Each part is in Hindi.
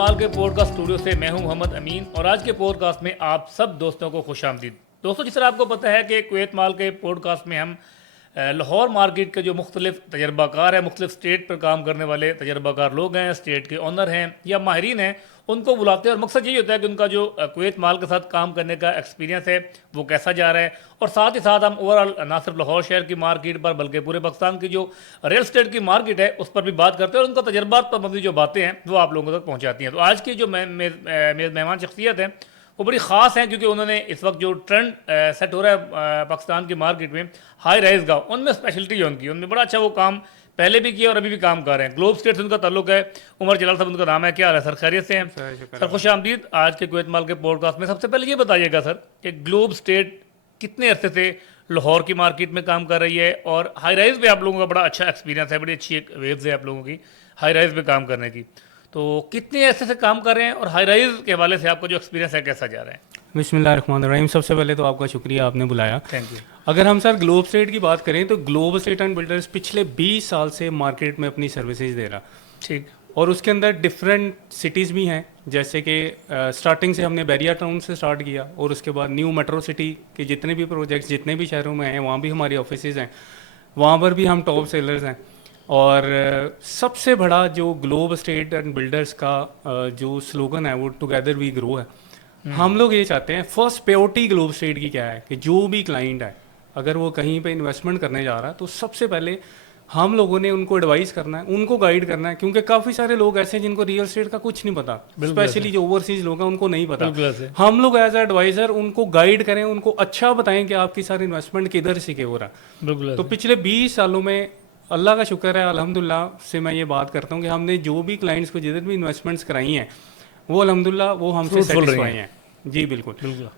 माल के पॉडकास्ट स्टूडियो से मैं हूं मोहम्मद अमीन और आज के पॉडकास्ट में आप सब दोस्तों को खुशामदीद। दोस्तों, जिस तरह आपको पता है कि कुवैत माल के पॉडकास्ट में हम लाहौर मार्केट के जो मुख्तलिफ तजर्बाकार हैं, मुख्तलिफ स्टेट पर काम करने वाले तजर्बाकार लोग हैं, स्टेट के ऑनर हैं या माहिरीन हैं, उनको बुलाते हैं और मकसद यही होता है कि उनका जो कुवैत माल के साथ काम करने का एक्सपीरियंस है वो कैसा जा रहा है, और साथ ही साथ हम ओवरऑल ना सिर्फ लाहौर शहर की मार्केट पर बल्कि पूरे पाकिस्तान की जो रियल स्टेट की मार्केट है उस पर भी बात करते हैं और उनका तजर्बात पर मबनी जो बातें हैं वो आप लोगों तक पहुँचाती हैं। तो आज की जो मेहमान शख्सियत है वो बड़ी ख़ास हैं क्योंकि उन्होंने इस वक्त जो ट्रेंड सेट हो रहा है पाकिस्तान की मार्केट में हाई राइज का, उनमें स्पेशलिटी है उनकी, उनमें बड़ा अच्छा वो काम पहले भी किया और अभी भी काम कर रहे हैं। ग्लोब स्टेट से उनका ताल्लुक है। उमर जलाल साहब उनका नाम है। क्या हाल है सर? खैरियत से हैं सर? खुश आमदीद आज के कुवैत माल के पॉडकास्ट में। सबसे पहले ये बताइएगा सर कि ग्लोब स्टेट कितने अरसे से लाहौर की मार्केट में काम कर रही है और हाई राइज पे आप लोगों का बड़ा अच्छा एक्सपीरियंस है, बड़ी अच्छी एक वेव्स है आप लोगों की हाई राइज पे काम करने की, तो कितने ऐसे से काम कर रहे हैं और हाई राइज के हवाले से आपका जो एक्सपीरियंस है कैसा जा रहा है? बिस्मिल्लाहिर्रहमानिर्रहीम। सबसे पहले तो आपका शुक्रिया, आपने बुलाया। Thank you. अगर हम सर ग्लोब स्टेट की बात करें तो ग्लोब स्टेट एंड बिल्डर्स पिछले 20 साल से मार्केट में अपनी सर्विसेज दे रहा। ठीक। और उसके अंदर डिफरेंट सिटीज़ भी हैं, जैसे कि स्टार्टिंग से हमने बैरिया टाउन से स्टार्ट किया और उसके बाद न्यू मेट्रो सिटी के जितने भी प्रोजेक्ट्स जितने भी शहरों में हैं वहाँ भी हमारी ऑफिसेज हैं, वहाँ पर भी हम टॉप सेलर्स हैं। और सबसे बड़ा जो ग्लोब स्टेट एंड बिल्डर्स का जो स्लोगन है वो टुगेदर वी ग्रो है। हम लोग ये चाहते हैं, फर्स्ट प्रायोरिटी ग्लोब स्टेट की क्या है कि जो भी क्लाइंट है अगर वो कहीं पे इन्वेस्टमेंट करने जा रहा है तो सबसे पहले हम लोगों ने उनको एडवाइस करना है, उनको गाइड करना है, क्योंकि काफ़ी सारे लोग ऐसे हैं जिनको रियल एस्टेट का कुछ नहीं पता, स्पेशली जो ओवरसीज लोग हैं उनको नहीं पता। हम लोग एज एडवाइजर उनको गाइड करें, उनको अच्छा बताएं कि आपकी सारी इन्वेस्टमेंट किधर से के हो रहा है। तो पिछले 20 सालों में अल्लाह का शुक्र है, अल्हम्दुलिल्लाह से मैं ये बात करता हूँ कि हमने जो भी क्लाइंट्स को जिधर भी इन्वेस्टमेंट्स कराई हैं वो अल्हम्दुलिल्लाह वो हमसे सेटिस्फाई हैं। जी बिल्कुल।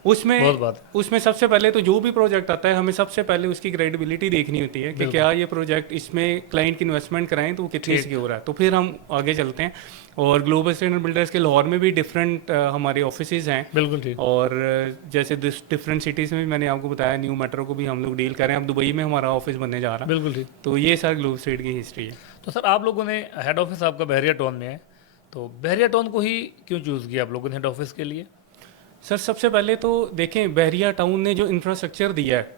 उसमें सबसे पहले तो जो भी प्रोजेक्ट आता है हमें सबसे पहले उसकी क्रेडिबिलिटी देखनी होती है कि क्या ये प्रोजेक्ट इसमें क्लाइंट की इन्वेस्टमेंट कराएं तो वो कितने से हो रहा है, तो फिर हम आगे चलते हैं। और ग्लोबल स्टेट एंड बिल्डर्स के लाहौर में भी डिफरेंट हमारे ऑफिसेज हैं। बिल्कुल ठीक। और जैसे डिफरेंट सिटीज़ में भी मैंने आपको बताया, न्यू मेट्रो को भी हम लोग डील कर रहे हैं, अब दुबई में हमारा ऑफिस बनने जा रहा है। बिल्कुल ठीक। तो ये सर ग्लोबल स्टेट की हिस्ट्री है। तो सर आप लोगों ने हेड ऑफिस आपका बहरिया टाउन में है, तो बहरिया टाउन को ही क्यों चूज़ किया आप लोगों ने हेड ऑफिस के लिए? सर सबसे पहले तो देखें, बहरिया टाउन ने जो इंफ्रास्ट्रक्चर दिया है,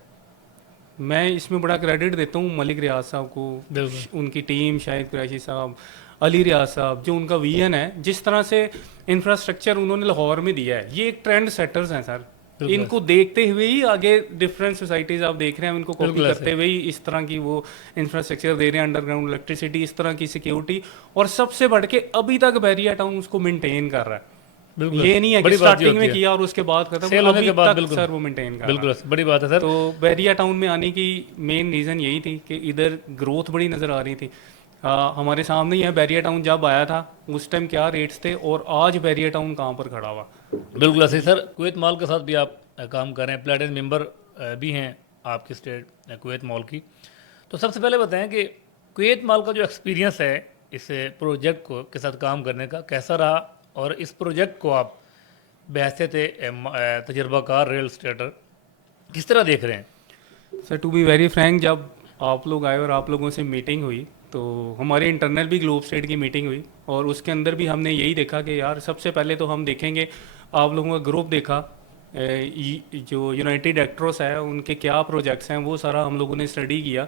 मैं इसमें बड़ा क्रेडिट देता हूँ मलिक रियाज साहब को, उनकी टीम, शाहिद कुरैशी साहब, अली रियाज साहब, जो उनका विजन है, जिस तरह से इंफ्रास्ट्रक्चर उन्होंने लाहौर में दिया है, ये एक ट्रेंड सेटर्स हैं सर। इनको देखते हुए ही आगे डिफरेंट सोसाइटीज आप देख रहे हैं, उनको कॉपी करते हुए ही इस तरह की वो इंफ्रास्ट्रक्चर दे रहे हैं, अंडरग्राउंड इलेक्ट्रिसिटी, इस तरह की सिक्योरिटी, और सबसे बढ़ के अभी तक बहरिया टाउन उसको मेंटेन कर रहा है। ये नहीं है कि स्टार्टिंग में किया और उसके बाद खत्म, अभी तक सर वो मेंटेन कर रहा है। बड़ी बात है सर। तो बहरिया टाउन में आने की मेन रीज़न यही थी कि इधर ग्रोथ बड़ी नज़र आ रही थी। हमारे सामने ही है, बहरिया टाउन जब आया था उस टाइम क्या रेट्स थे और आज बहरिया टाउन कहाँ पर खड़ा हुआ। बिल्कुल सही सर। कुवैत मॉल के साथ भी आप काम कर रहे हैं, प्लेटिनम मेंबर भी हैं आपकी स्टेट कुवैत मॉल की। तो सबसे पहले बताएं कि कुवैत मॉल का जो एक्सपीरियंस है इस प्रोजेक्ट को के साथ काम करने का कैसा रहा, और इस प्रोजेक्ट को आप बहसे थे तजर्बाकार रियल स्टेटर किस तरह देख रहे हैं? Sir to be very frank, जब आप लोग आए और आप लोगों से मीटिंग हुई तो हमारी इंटरनल भी ग्लोब स्टेट की मीटिंग हुई और उसके अंदर भी हमने यही देखा कि यार सबसे पहले तो हम देखेंगे, आप लोगों का ग्रुप देखा, जो यूनाइटेड एक्ट्रोस है उनके क्या प्रोजेक्ट्स हैं वो सारा हम लोगों ने स्टडी किया।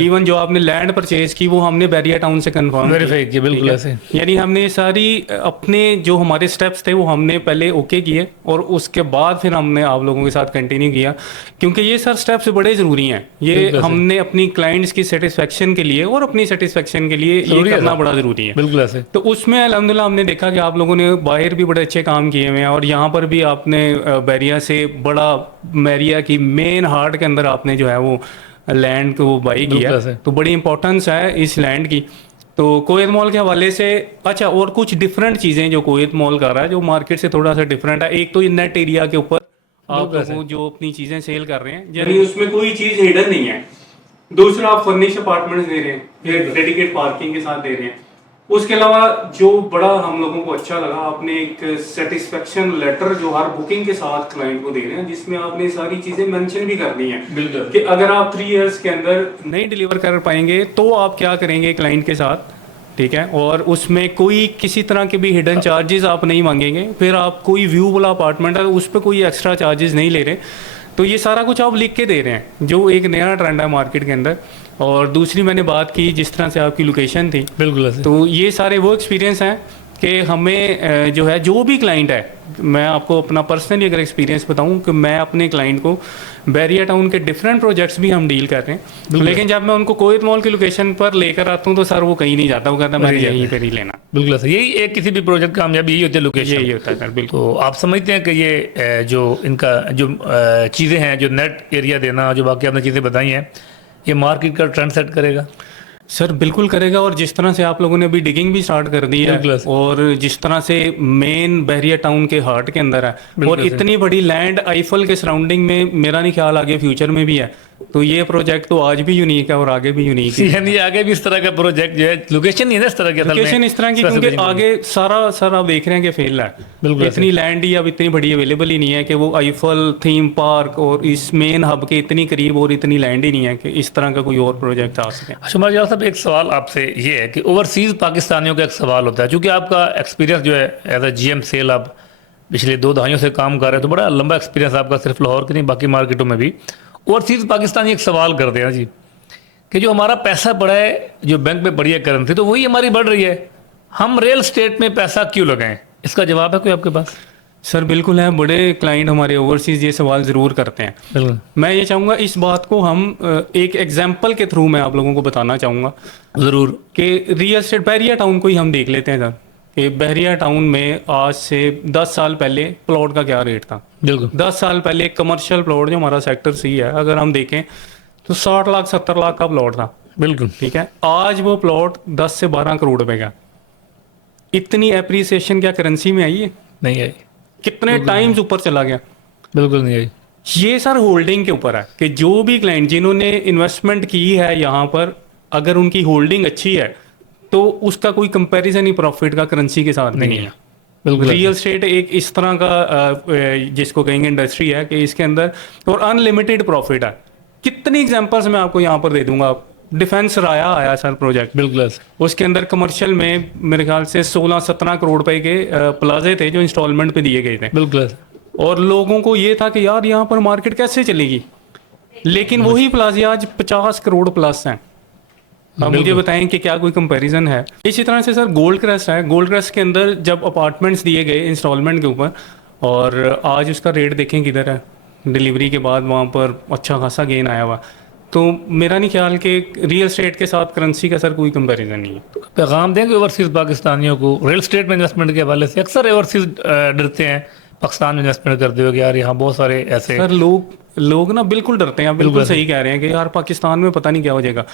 इवन जो आपने लैंड परचेज की वो हमने बैरिया टाउन से कंफर्म वेरीफाई किया। बिल्कुल ऐसे, यानी हमने सारी अपने जो हमारे स्टेप्स थे वो हमने पहले ओके किए और उसके बाद फिर हमने आप लोगों के साथ कंटिन्यू किया, क्योंकि ये सर स्टेप्स बड़े ज़रूरी हैं। ये हमने अपनी क्लाइंट्स की सेटिस्फेक्शन के लिए और अपनी सेटिस्फेक्शन के लिए ये करना बड़ा ज़रूरी है। बिल्कुल ऐसे। तो उसमें अल्हम्दुलिल्लाह हमने देखा कि आप लोगों ने बाहर भी बड़े अच्छे काम किए हुए हैं और यहाँ पर भी आपने बैरिया से बड़ा, बैरिया की मेन हार्ट के अंदर आपने जो है वो लैंड को बाई किया, तो बड़ी इंपॉर्टेंस है इस लैंड की। तो कुवैत मॉल के हवाले से अच्छा और कुछ डिफरेंट चीज़ें जो कुवैत मॉल कर रहा है जो मार्केट से थोड़ा सा डिफरेंट है, एक तो नेट एरिया के ऊपर आप लोग जो अपनी चीज़ें सेल कर रहे हैं, यानी उसमें कोई चीज़ हिडन नहीं है। दूसरा, आप फर्निश अपार्टमेंट्स दे रहे हैं, डेडिकेट पार्किंग के साथ दे रहे हैं। उसके अलावा जो बड़ा हम लोगों को अच्छा लगा, आपने एक सेटिस्फेक्शन लेटर जो हर बुकिंग के साथ क्लाइंट को दे रहे हैं, जिसमें आपने सारी चीजें मेंशन भी कर दी हैं कि अगर आप 3 इयर्स के अंदर नहीं डिलीवर कर पाएंगे तो आप क्या करेंगे क्लाइंट के साथ, ठीक है, और उसमें कोई किसी तरह के भी हिडन चार्जेस आप नहीं मांगेंगे। फिर आप कोई व्यू वाला अपार्टमेंट है उस पर कोई एक्स्ट्रा चार्जेस नहीं ले रहे। तो ये सारा कुछ आप लिख के दे रहे हैं, जो एक नया ट्रेंड है मार्केट के अंदर। और दूसरी मैंने बात की जिस तरह से आपकी लोकेशन थी, बिल्कुल। तो ये सारे वो एक्सपीरियंस हैं कि हमें जो है, जो भी क्लाइंट है, मैं आपको अपना पर्सनली अगर एक्सपीरियंस बताऊं कि मैं अपने क्लाइंट को बैरिया टाउन के डिफरेंट प्रोजेक्ट्स भी हम डील कर रहे हैं, लेकिन जब मैं उनको कोएत मॉल की लोकेशन पर लेकर आता हूँ तो सर वो कहीं नहीं जाता, वो कहता मैंने यहीं पर ही लेना। बिल्कुल सर, यही एक किसी भी प्रोजेक्ट का कामयाबी यही होती है, लोकेशन यही होता है सर, बिल्कुल। तो आप समझते हैं कि ये जो इनका जो चीज़ें हैं, जो नेट एरिया देना, जो बाकी आपने चीज़ें बताई हैं, ये मार्केट का ट्रेंड सेट करेगा? सर बिल्कुल करेगा। और जिस तरह से आप लोगों ने अभी डिगिंग भी स्टार्ट कर दी है, और जिस तरह से मेन बहरिया टाउन के हार्ट के अंदर है, और इतनी बड़ी लैंड आईफल के सराउंडिंग में, मेरा नहीं ख्याल आगे फ्यूचर में भी है। तो ये प्रोजेक्ट तो आज भी यूनिक है और आगे भी यूनिक है। यानी आगे भी इस तरह का प्रोजेक्ट जो है, लोकेशन नहीं है ना इस तरह की, लोकेशन इस तरह की, क्योंकि आगे सारा आप देख रहे हैं कि फेल है। बिल्कुल। इतनी लैंड ही अब इतनी बड़ी अवेलेबल ही नहीं है कि वो आईफल थीम पार्क और इस मेन हब के इतनी करीब और इतनी लैंड ही नहीं है कि इस तरह का कोई और प्रोजेक्ट आ सके। शुमार जवाब साहब, एक सवाल आपसे ये है कि ओवरसीज़ पाकिस्तानियों का एक सवाल होता है, क्योंकि आपका एक्सपीरियंस जो है एज अ GM सेल, आप पिछले 2 दहाइयों से काम कर रहे हैं, तो बड़ा लंबा एक्सपीरियंस आपका, सिर्फ लाहौर की नहीं बाकी मार्केटों में भी। ओवरसीज़ पाकिस्तानी एक सवाल करते हैं जी कि जो हमारा पैसा पड़ा है, जो बैंक में बढ़ी है करेंसी, तो वही हमारी बढ़ रही है, हम रियल स्टेट में पैसा क्यों लगाएं? इसका जवाब है कोई आपके पास? सर बिल्कुल है, बड़े क्लाइंट हमारे ओवरसीज़ ये सवाल ज़रूर करते हैं। बिल्कुल। मैं ये चाहूँगा इस बात को हम एक एग्जाम्पल के थ्रू मैं आप लोगों को बताना चाहूँगा ज़रूर कि रियल स्टेट बहरिया टाउन को ही हम देख लेते हैं सर, कि बहरिया टाउन में आज से 10 साल पहले प्लॉट का क्या रेट था। बिल्कुल। 10 साल पहले कमर्शियल प्लॉट जो हमारा सेक्टर C है, अगर हम देखें तो 60 लाख 70 लाख का प्लॉट था। बिल्कुल। ठीक है, आज वो प्लॉट 10 से 12 करोड़ रुपए का। इतनी एप्रिसिएशन क्या करेंसी में आई है? नहीं आई। कितने टाइम्स ऊपर चला गया? बिल्कुल नहीं आई। ये सर होल्डिंग के ऊपर है कि जो भी क्लाइंट जिन्होंने इन्वेस्टमेंट की है यहाँ पर, अगर उनकी होल्डिंग अच्छी है तो उसका कोई कंपैरिजन ही प्रॉफिट का करेंसी के साथ नहीं है। बिल्कुल। रियल स्टेट एक इस तरह का जिसको कहेंगे इंडस्ट्री है कि इसके अंदर और अनलिमिटेड प्रॉफिट है। कितनी एग्जांपल्स मैं आपको यहाँ पर दे दूंगा। डिफेंस राया आया सर प्रोजेक्ट, बिल्कुल। उसके अंदर कमर्शियल में मेरे ख्याल से 16-17 करोड़ रुपए के प्लाजे थे जो इंस्टॉलमेंट पे दिए गए थे। बिल्कुल। और लोगों को ये था कि यार यहाँ पर मार्केट कैसे चलेगी, लेकिन वही प्लाजे आज 50 करोड़ प्लस हैं। अब मुझे बताएं कि क्या कोई कंपैरिजन है? इसी तरह से सर गोल्ड क्रस्ट है। गोल्ड क्रस्ट के अंदर जब अपार्टमेंट्स दिए गए इंस्टॉलमेंट के ऊपर, और आज उसका रेट देखें किधर है, डिलीवरी के बाद वहाँ पर अच्छा खासा गेन आया हुआ। तो मेरा नहीं ख्याल कि रियल स्टेट के साथ करेंसी का सर कोई कंपैरिजन नहीं है। पैगाम देंगे ओवरसीज़ पाकिस्तानियों को रियल स्टेट में इन्वेस्टमेंट के हवाले से? अक्सर ओवरसीज़ डरते हैं पाकिस्तान में इन्वेस्टमेंट करते हुए कि यार यहाँ बहुत सारे ऐसे सर लोग ना बिल्कुल डरते हैं। आप बिल्कुल सही कह रहे हैं कि यार पाकिस्तान में पता नहीं क्या हो जाएगा।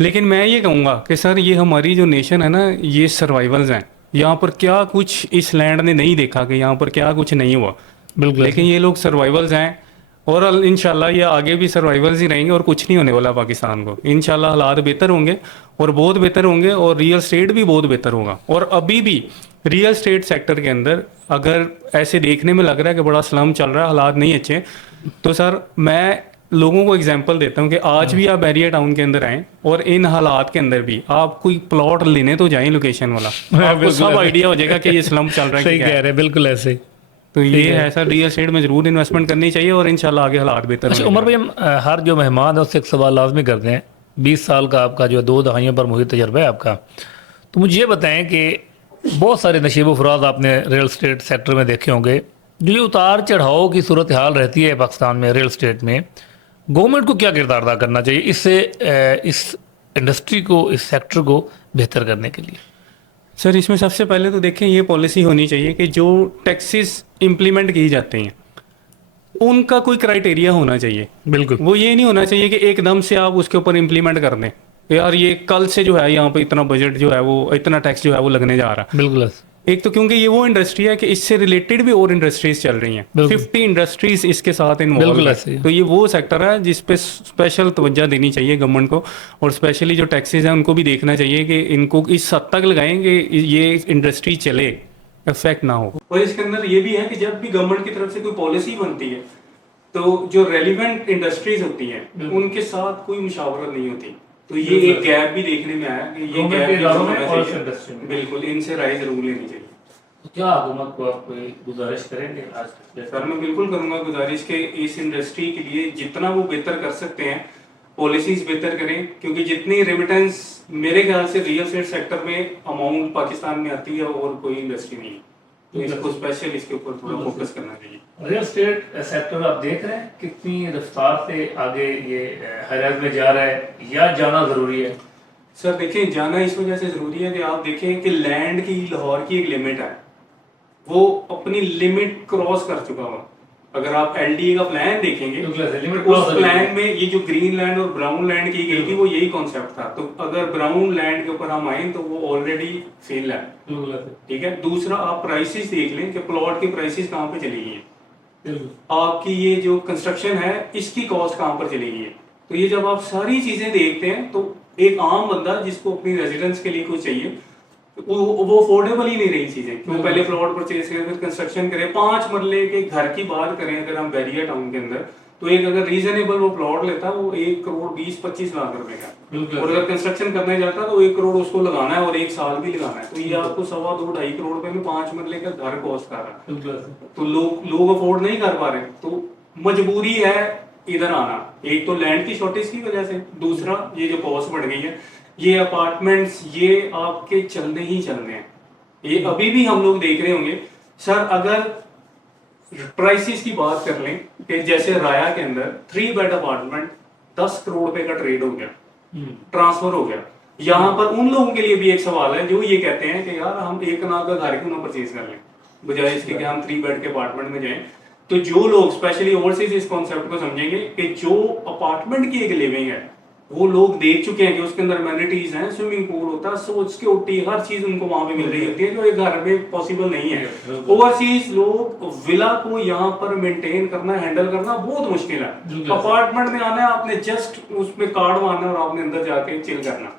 लेकिन मैं ये कहूँगा कि सर ये हमारी जो नेशन है ना, ये सर्वाइवल्स हैं। यहाँ पर क्या कुछ इस लैंड ने नहीं देखा कि यहाँ पर क्या कुछ नहीं हुआ। बिल्कुल। लेकिन ये लोग सर्वाइवल्स हैं और इंशाल्लाह ये आगे भी सर्वाइवल्स ही रहेंगे और कुछ नहीं होने वाला पाकिस्तान को। इंशाल्लाह हालात बेहतर होंगे और बहुत बेहतर होंगे और रियल स्टेट भी बहुत बेहतर होगा। और अभी भी रियल स्टेट सेक्टर के अंदर अगर ऐसे देखने में लग रहा है कि बड़ा स्लम चल रहा है, हालात नहीं अच्छे, तो सर मैं लोगों को एग्जांपल देता हूं कि आज भी आप बैरिया टाउन के अंदर आएँ और इन हालात के अंदर भी आप कोई प्लॉट लेने तो जाएं लोकेशन वाला, आपको सब आइडिया हो जाएगा कि ये स्लम चल रहा है। सही कह रहे हैं, बिल्कुल ऐसे। तो ये है सर, रियल स्टेट में जरूर इन्वेस्टमेंट करनी चाहिए और इंशाल्लाह आगे हालात बेहतर। अच्छा उमर भाई, हम हर जो मेहमान है उससे एक सवाल लाजमी करते हैं। 20 साल का आपका जो 2 दहाइयों पर मुहित तजर्बा है आपका, तो मुझे ये बताएं कि बहुत सारे नशीब फराज आपने रियल स्टेट सेक्टर में देखे होंगे, जो ये उतार चढ़ाव की सूरत हाल रहती है पाकिस्तान में रियल स्टेट में, गवर्नमेंट को क्या किरदार अदा करना चाहिए इससे इस इंडस्ट्री को, इस सेक्टर को बेहतर करने के लिए? सर इसमें सबसे पहले तो देखें, ये पॉलिसी होनी चाहिए कि जो टैक्सेस इम्प्लीमेंट किए जाते हैं उनका कोई क्राइटेरिया होना चाहिए। बिल्कुल। वो ये नहीं होना चाहिए कि एकदम से आप उसके ऊपर इम्प्लीमेंट कर दें, यार ये कल से जो है यहाँ पे इतना बजट जो है वो, इतना टैक्स जो है वो लगने जा रहा है। बिल्कुल। एक तो क्योंकि ये वो इंडस्ट्री है कि इससे रिलेटेड भी और इंडस्ट्रीज चल रही हैं, 50 इंडस्ट्रीज इसके साथ इन्वॉल्व है। तो ये वो सेक्टर है जिस पे स्पेशल तवज्जो देनी चाहिए गवर्नमेंट को, और स्पेशली जो टैक्सेस हैं उनको भी देखना चाहिए कि इनको इस हद तक लगाएं कि ये इंडस्ट्री चले, इफेक्ट ना हो। और इसके अंदर ये भी है कि जब भी गवर्नमेंट की तरफ से कोई पॉलिसी बनती है तो जो रेलिवेंट इंडस्ट्रीज होती हैं उनके साथ कोई मुशावरत नहीं होती। तो ये एक गैप भी देखने में आया कि ये गवर्नमेंट गैप के भी इदारों होना में और चाहिए। इंडस्ट्री में। बिल्कुल, इनसे राय जरूर लेनी चाहिए। तो क्या हुकूमत को आप कोई गुजारिश करेंगे आज के सर मैं बिल्कुल करूंगा गुजारिश के इस इंडस्ट्री के लिए जितना वो बेहतर कर सकते हैं पॉलिसीज बेहतर करें, क्योंकि जितनी रेमिटेंस मेरे ख्याल से रियल एस्टेट सेक्टर में अमाउंट पाकिस्तान में आती है और कोई इंडस्ट्री नहीं है, तो इसको स्पेशल इसके ऊपर थोड़ा फोकस करना चाहिए। रियल एस्टेट सेक्टर आप देख रहे हैं कितनी रफ्तार से आगे ये हाईराइज में जा रहा है, या जाना जरूरी है? सर देखें, जाना इस वजह से जरूरी है कि आप देखें कि लैंड की लाहौर की एक लिमिट है, वो अपनी लिमिट क्रॉस कर चुका हुआ। अगर आप एलडीए का प्लान देखेंगे लिमिट उस प्लान में ये जो ग्रीन लैंड और ब्राउन लैंड की गई थी वो यही कॉन्सेप्ट था। तो अगर ब्राउन लैंड के ऊपर हम आए तो वो ऑलरेडी फेल है, ठीक है। दूसरा आप प्राइसेस देख लें कि प्लॉट की प्राइसेस कहाँ पे चली गई है, आपकी ये जो कंस्ट्रक्शन है इसकी कॉस्ट कहाँ पर चली गई है। तो ये जब आप सारी चीजें देखते हैं तो एक आम बंदा जिसको अपनी रेजिडेंस के लिए कुछ चाहिए वो अफोर्डेबल ही नहीं रही चीजें। वो पहले प्लॉट परचेज करे, फिर कंस्ट्रक्शन करे, 5 मरले के घर की बात करें अगर हम बैरिया टाउन के अंदर, तो एक अगर रीजनेबल वो प्लॉट लेता वो 1 करोड़ 20-25 लाख रुपए का, और अगर कंस्ट्रक्शन करने जाता तो 1 करोड़ उसको लगाना है और 1 साल भी लगाना है। तो ये आपको 2.25 करोड़ रुपए में 5 मरले का घर कॉस्ट कर रहा है। तो लोग अफोर्ड नहीं कर पा रहे, तो मजबूरी है इधर आना। एक तो लैंड की शॉर्टेज की वजह से, दूसरा ये जो कॉस्ट बढ़ गई है, ये अपार्टमेंट्स ये आपके चलने ही चलने हैं। ये अभी भी हम लोग देख रहे होंगे सर, अगर प्राइसेस की बात कर लें कि जैसे राया के अंदर 3 बेड अपार्टमेंट 10 करोड़ रुपए का ट्रेड हो गया, ट्रांसफर हो गया। यहाँ पर उन लोगों के लिए भी एक सवाल है जो ये कहते हैं कि यार हम 1 कनाल का घर क्यों ना परचेज कर लें, बजाय इसके कि हम 3 बेड के अपार्टमेंट में जाएं। तो जो लोग स्पेशली ओवरसीज इस कॉन्सेप्ट को समझेंगे कि जो अपार्टमेंट की एक लिविंग है वो लोग देख चुके हैं कि उसके अंदर अमेनिटीज हैं, स्विमिंग पूल होता है, सोच के उठी हर चीज उनको वहां पे मिल रही होती है जो एक घर में पॉसिबल नहीं है। ओवरसीज लोग विला को यहाँ पर मेंटेन करना, हैंडल करना बहुत मुश्किल है। अपार्टमेंट में आना है, आपने जस्ट उसमें कार्ड मारना है और आपने अंदर जाके चिल करना।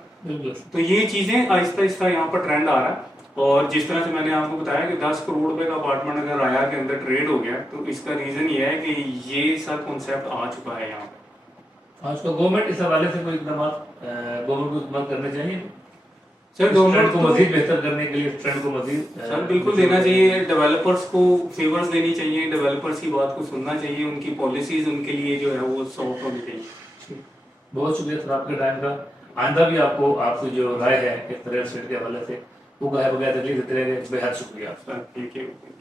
तो ये चीजें आहिस्ता आहिस्ता यहाँ पर ट्रेंड आ रहा है। और जिस तरह से मैंने आपको बताया कि 10 करोड़ रुपए का अपार्टमेंट अगर राया के अंदर ट्रेड हो गया, तो इसका रीजन ये है कि ये सब कॉन्सेप्ट आ चुका है यहाँ पे। आज को गवर्नमेंट इस हवाले से कोई इकदाम गवर्नमेंट को इस्तेमाल करने चाहिए सर? गवर्नमेंट को मजीद बेहतर करने के लिए ट्रेंड को मजीद सर बिल्कुल देना चाहिए, डेवलपर्स को फेवर्स देनी चाहिए, डेवलपर्स की बात को सुनना चाहिए, उनकी पॉलिसीज उनके लिए जो है वो सॉफ्ट होनी चाहिए। बहुत शुक्रिया सर आपके टाइम का। आइंदा भी आपको आपकी जो राय है इस रियल एस्टेट के हवाले से वो गाय बगैर तकलीफ देते रहेंगे, बेहद शुक्रिया सर। ठीक है।